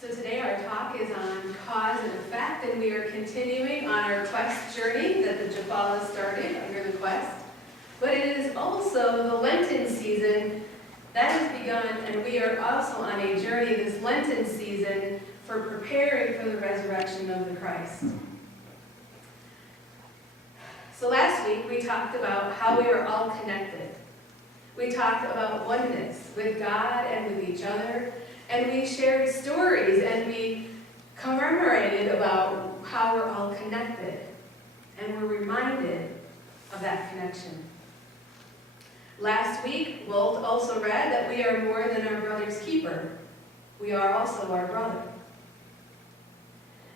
So today our talk is on cause and effect, and we are continuing on our quest journey that the Jafala started under the quest. But it is also the Lenten season that has begun, and we are also on a journey this Lenten season for preparing for the resurrection of the Christ. So last week we talked about how we are all connected. We talked about oneness with God and with each other. And we shared stories and we commemorated about how we're all connected. And we're reminded of that connection. Last week, Walt also read that we are more than our brother's keeper. We are also our brother.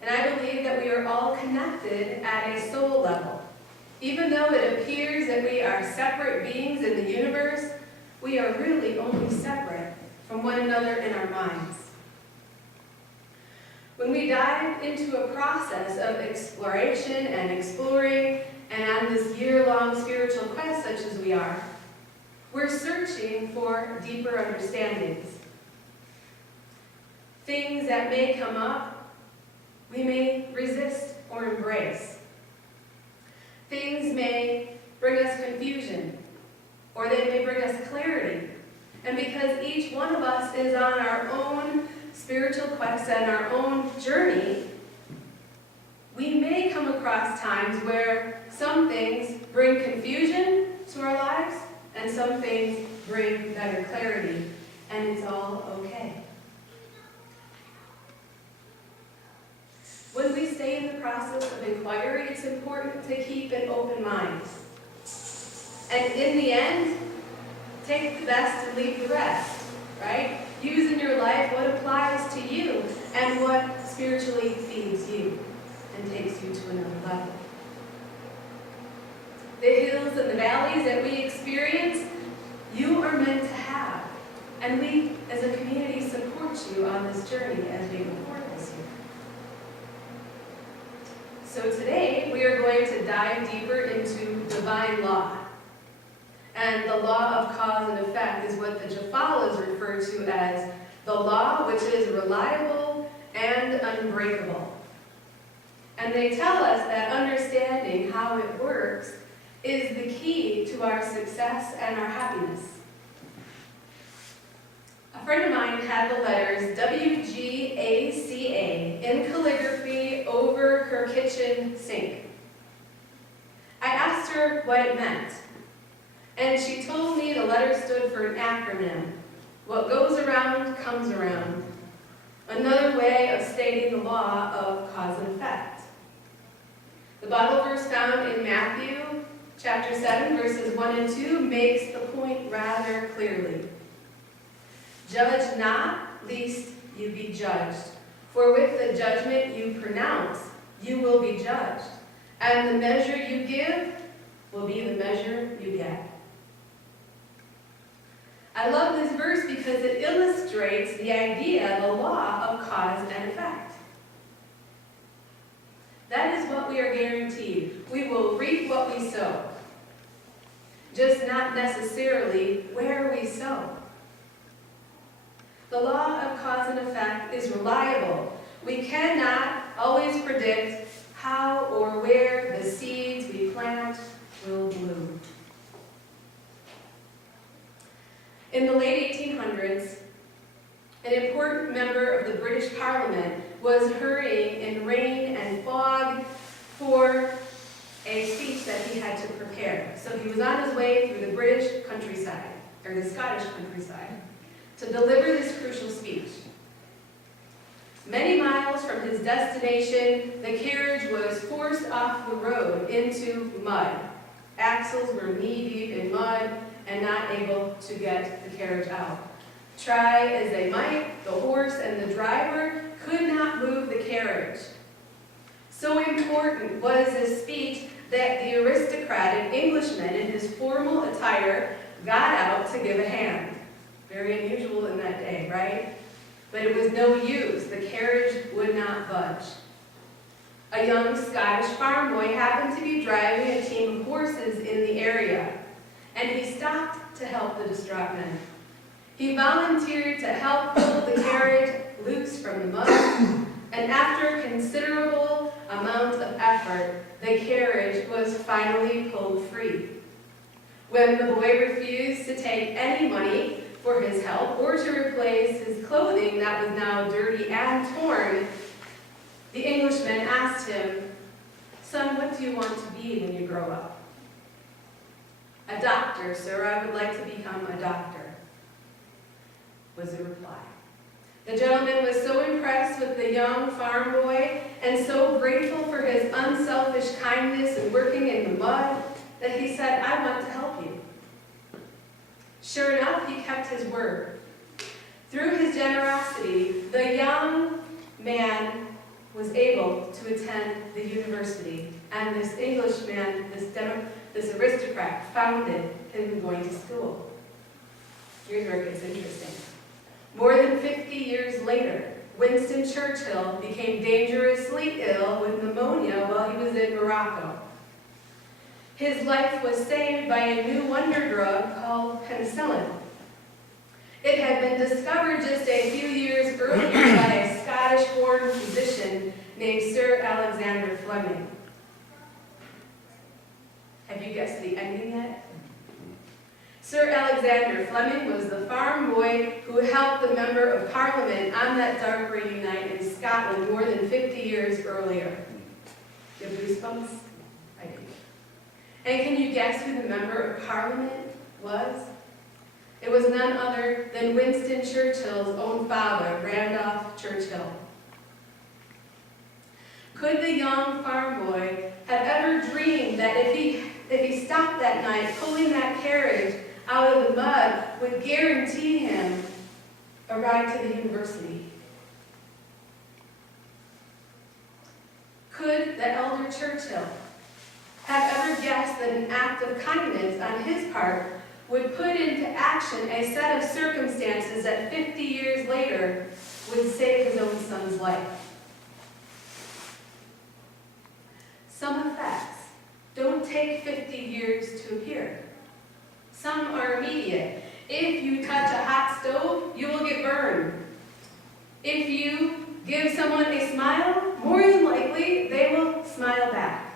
And I believe that we are all connected at a soul level. Even though it appears that we are separate beings in the universe, we are really only separate from one another in our minds. When we dive into a process of exploration and exploring, and on this year-long spiritual quest such as we are, we're searching for deeper understandings. Things that may come up, we may resist or embrace. Things may bring us confusion, or they may bring us clarity. And because each one of us is on our own spiritual quest and our own journey, we may come across times where some things bring confusion to our lives and some things bring better clarity, and it's all okay. When we stay in the process of inquiry, it's important to keep an open mind. And in the end, take the best and leave the rest, right? Use in your life what applies to you and what spiritually feeds you and takes you to another level. The hills and the valleys that we experience, you are meant to have. And we, as a community, support you on this journey as we move forward this year. So today, we are going to dive deeper into divine law. And the law of cause and effect is what the Jafalas refer to as the law which is reliable and unbreakable. And they tell us that understanding how it works is the key to our success and our happiness. A friend of mine had the letters WGACA in calligraphy over her kitchen sink. I asked her what it meant. And she told me the letter stood for an acronym. What goes around comes around. Another way of stating the law of cause and effect. The Bible verse found in Matthew chapter 7, verses 1 and 2 makes the point rather clearly. Judge not, lest you be judged. For with the judgment you pronounce, you will be judged. And the measure you give will be the measure you get. I love this verse because it illustrates the idea, the law of cause and effect. That is what we are guaranteed. We will reap what we sow, just not necessarily where we sow. The law of cause and effect is reliable. We cannot always predict how or where the seeds we plant will bloom. In the late 1800s, an important member of the British Parliament was hurrying in rain and fog for a speech that he had to prepare. So he was on his way through the British countryside, or the Scottish countryside, to deliver this crucial speech. Many miles from his destination, the carriage was forced off the road into mud. Axles were knee-deep in mud and not able to get the carriage out. Try as they might, the horse and the driver could not move the carriage. So important was this speech that the aristocratic Englishman in his formal attire got out to give a hand. Very unusual in that day, right? But it was no use. The carriage would not budge. A young Scottish farm boy happened to be driving a team of horses in the area, and he stopped to help the distraught men. He volunteered to help pull the carriage loose from the mud, and after considerable amount of effort, the carriage was finally pulled free. When the boy refused to take any money for his help or to replace his clothing that was now dirty and torn, the Englishman asked him, "Son, what do you want to be when you grow up?" "A doctor, sir. I would like to become a doctor," was the reply. The gentleman was so impressed with the young farm boy and so grateful for his unselfish kindness in working in the mud that he said, "I want to help you." Sure enough, he kept his word. Through his generosity, the young man was able to attend the university, and this Englishman, this aristocrat, founded him going to school. Here's where it gets interesting. More than 50 years later, Winston Churchill became dangerously ill with pneumonia while he was in Morocco. His life was saved by a new wonder drug called penicillin. It had been discovered just a few years earlier by a Scottish-born physician named Sir Alexander Fleming. Have you guessed the ending yet? Sir Alexander Fleming was the farm boy who helped the Member of Parliament on that dark rainy night in Scotland more than 50 years earlier. Do you have goosebumps? I do. And can you guess who the Member of Parliament was? It was none other than Winston Churchill's own father, Randolph Churchill. Could the young farm boy have ever dreamed that if he stopped that night, pulling that carriage out of the mud would guarantee him a ride to the university? Could the elder Churchill have ever guessed that an act of kindness on his part would put into action a set of circumstances that 50 years later would save his own son's life? Some effects don't take 50 years to appear. Some are immediate. If you touch a hot stove, you will get burned. If you give someone a smile, more than likely they will smile back.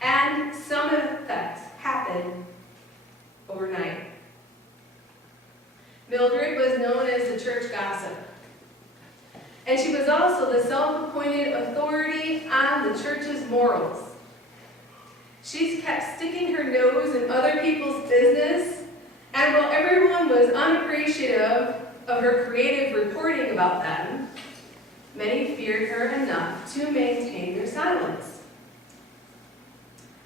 And some effects happen overnight. Mildred was known as the church gossip. And she was also the self-appointed authority on the church's morals. She kept sticking her nose in other people's business, and while everyone was unappreciative of her creative reporting about them, many feared her enough to maintain their silence.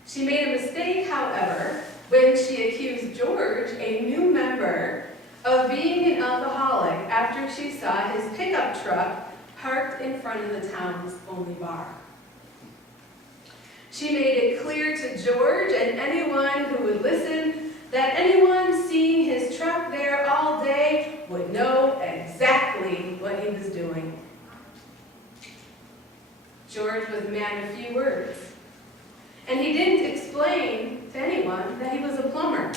She made a mistake, however, when she accused George, a new member, of being an alcoholic after she saw his pickup truck parked in front of the town's only bar. She made it clear to George and anyone who would listen that anyone seeing his truck there all day would know exactly what he was doing. George was a man of few words, and he didn't explain to anyone that he was a plumber,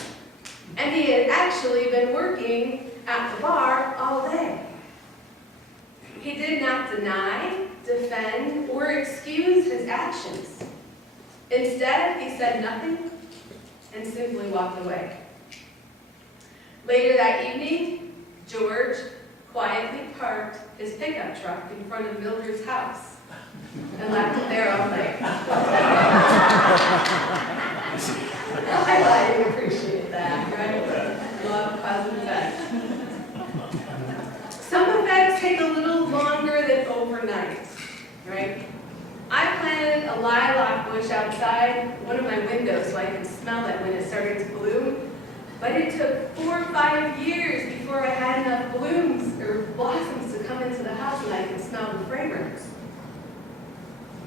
and he had actually been working at the bar all day. He did not deny, defend, or excuse his actions. Instead, he said nothing and simply walked away. Later that evening, George quietly parked his pickup truck in front of Mildred's house and left it there all night. I thought you'd appreciate that, right? Love, cause, and effect. Some effects take a little longer than overnight, right? I planted a lilac bush outside one of my windows so I could smell it when it started to bloom, but it took 4 or 5 years before I had enough blooms or blossoms to come into the house and I could smell the fragrance.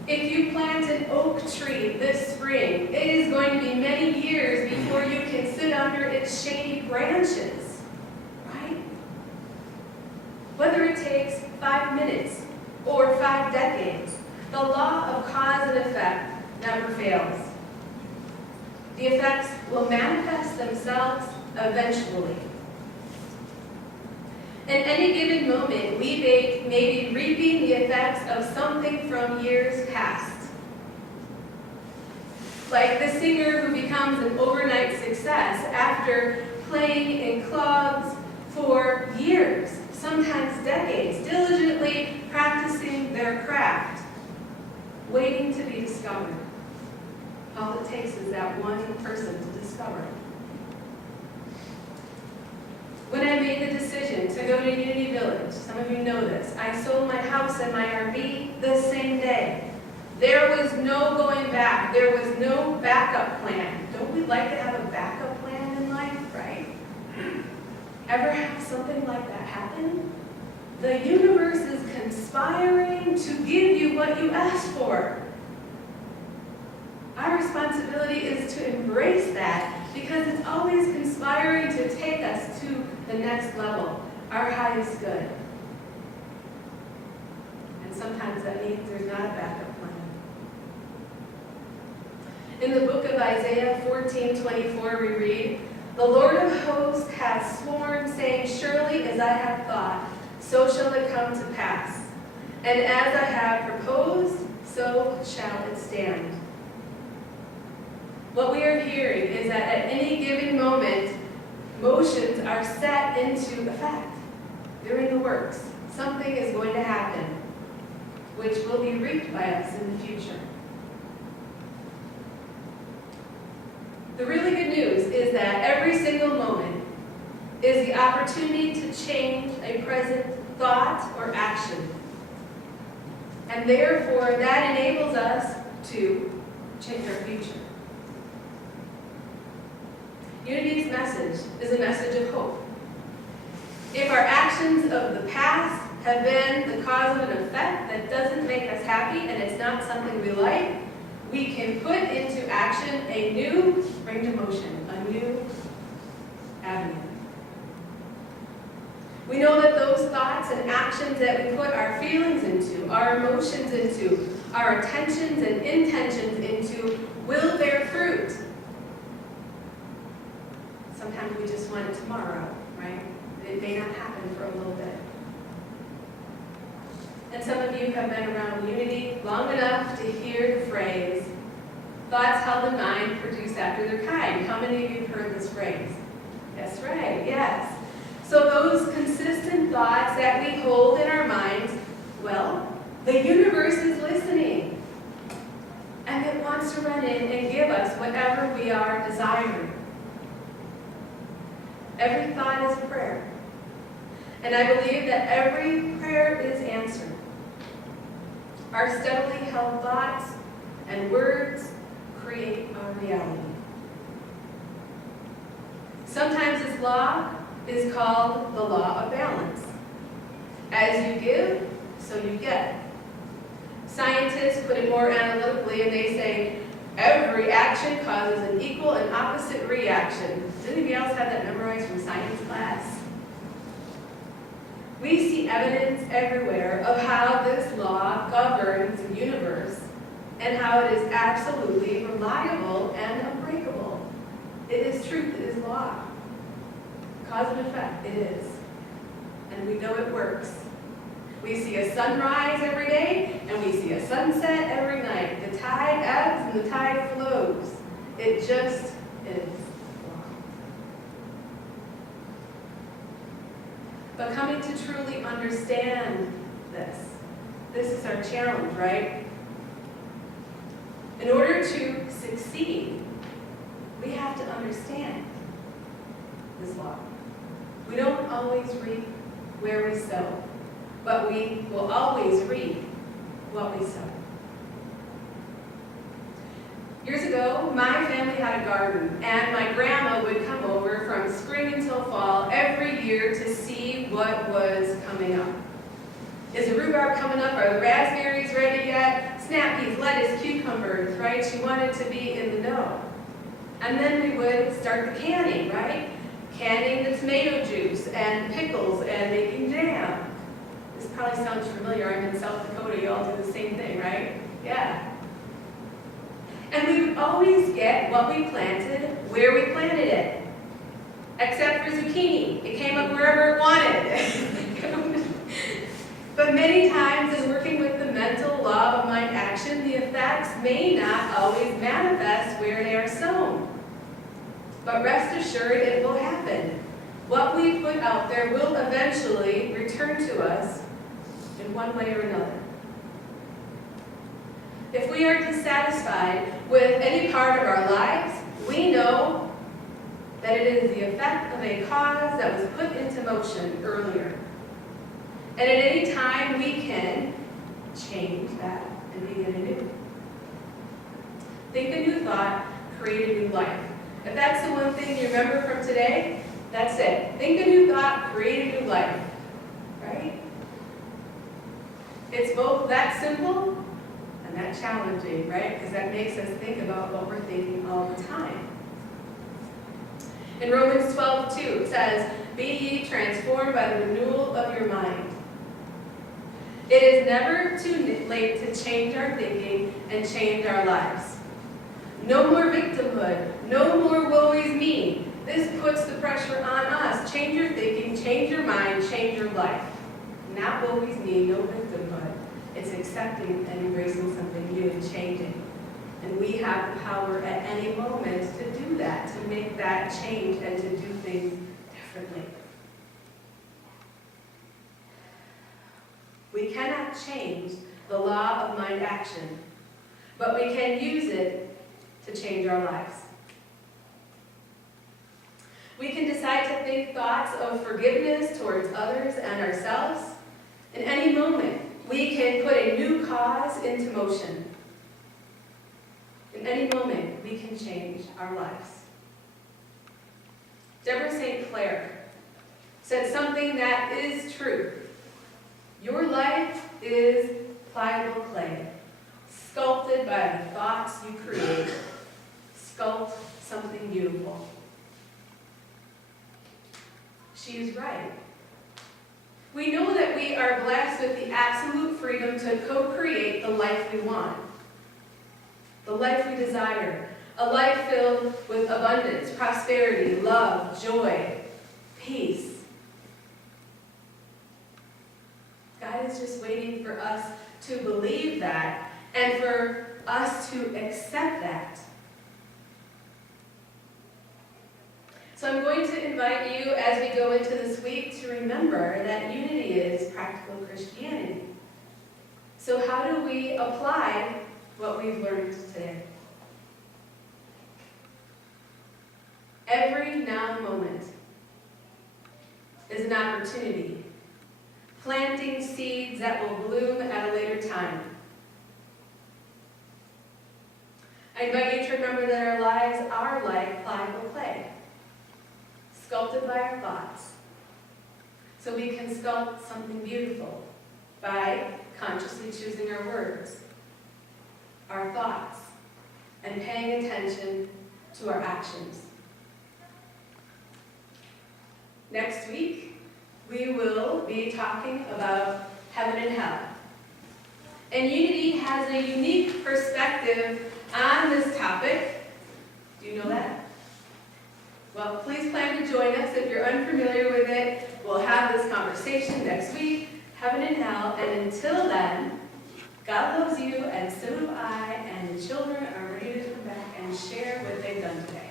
If you plant an oak tree this spring, it is going to be many years before you can sit under its shady branches, right? Whether it takes 5 minutes or 5 decades, the law of cause and effect never fails. The effects will manifest themselves eventually. In any given moment, we may be reaping the effects of something from years past. Like the singer who becomes an overnight success after playing in clubs for years, sometimes decades, diligently practicing their craft, waiting to be discovered. All it takes is that one person to discover it. When I made the decision to go to Unity Village, some of you know this, I sold my house and my RV the same day. There was no going back. There was no backup plan. Don't we like to have a backup plan in life, right? Ever have something like that happen? The universe is conspiring to give you what you asked for. Our responsibility is to embrace that because it's always conspiring to take us to the next level, our highest good. And sometimes that means there's not a backup plan. In the book of Isaiah 14:24, we read, "The Lord of hosts hath sworn, saying, Surely as I have thought, so shall it come to pass. And as I have proposed, so shall it stand." What we are hearing is that at any given moment, motions are set into effect. They're in the works. Something is going to happen, which will be reaped by us in the future. The really good news is that every single moment is the opportunity to change a present thought or action. And therefore, that enables us to change our future. Unity's message is a message of hope. If our actions of the past have been the cause of an effect that doesn't make us happy and it's not something we like, we can put into action a new range of motion, a new avenue. We know that those thoughts and actions that we put our feelings into, our emotions into, our attentions and intentions into will bear fruit. Sometimes we just want it tomorrow, right? It may not happen for a little bit. And some of you have been around Unity long enough to hear the phrase, "Thoughts held in mind produce after their kind." How many of you have heard this phrase? That's right, yes. So those consistent thoughts that we hold in our minds, well, the universe is listening. And it wants to run in and give us whatever we are desiring. Every thought is a prayer. And I believe that every prayer is answered. Our steadily held thoughts and words create our reality. Sometimes this law is called the law of balance. As you give, so you get. Scientists put it more analytically and they say, every action causes an equal and opposite reaction. Does anybody else have that memorized from science class? We see evidence everywhere of how this law governs the universe and how it is absolutely reliable and unbreakable. It is truth, it is law. Cause and effect, it is. And we know it works. We see a sunrise every day, and we see a sunset every night. The tide ebbs and the tide flows. It just is. But coming to truly understand this is our challenge, right? In order to succeed, we have to understand this law. We don't always reap where we sow, but we will always reap what we sow. Years ago, my family had a garden, and my grandma would come over from spring until fall every year to see what was coming up. Is the rhubarb coming up? Are the raspberries ready yet? Snap peas, lettuce, cucumbers, right? She wanted to be in the know. And then we would start the canning, right? Canning the tomato juice and pickles and making jam. This probably sounds familiar. I'm in South Dakota. You all do the same thing, right? Yeah. And we would always get what we planted where we planted it. Except for zucchini. It came up wherever it wanted. facts may not always manifest where they are sown. But rest assured it will happen. What we put out there will eventually return to us in one way or another. If we are dissatisfied with any part of our lives, we know that it is the effect of a cause that was put into motion earlier. And at any time we can change that and begin anew. Think a new thought, create a new life. If that's the one thing you remember from today, that's it. Think a new thought, create a new life. Right? It's both that simple and that challenging, right? Because that makes us think about what we're thinking all the time. In Romans 12:2, it says, "Be ye transformed by the renewal of your mind." It is never too late to change our thinking and change our lives. No more victimhood. No more woe is me. This puts the pressure on us. Change your thinking, change your mind, change your life. Not woe is me, no victimhood. It's accepting and embracing something new and changing. And we have the power at any moment to do that, to make that change and to do things differently. We cannot change the law of mind action, but we can use it to change our lives. We can decide to think thoughts of forgiveness towards others and ourselves. In any moment, we can put a new cause into motion. In any moment, we can change our lives. Deborah St. Clair said something that is true. Your life is pliable clay, sculpted by the thoughts you create. Sculpt something beautiful. She is right. We know that we are blessed with the absolute freedom to co-create the life we want, the life we desire, a life filled with abundance, prosperity, love, joy, peace. God is just waiting for us to believe that and for us to accept that. So I'm going to invite you as we go into this week to remember that unity is practical Christianity. So how do we apply what we've learned today? Every now moment is an opportunity, planting seeds that will bloom at a later time. I invite you to remember that our lives are like pliable clay, sculpted by our thoughts. So we can sculpt something beautiful by consciously choosing our words, our thoughts, and paying attention to our actions. Next week, we will be talking about heaven and hell. And Unity has a unique perspective on this topic. Do you know that? Well, please plan to join us if you're unfamiliar with it. We'll have this conversation next week, heaven and hell, and until then, God loves you, and so do I, and the children are ready to come back and share what they've done today.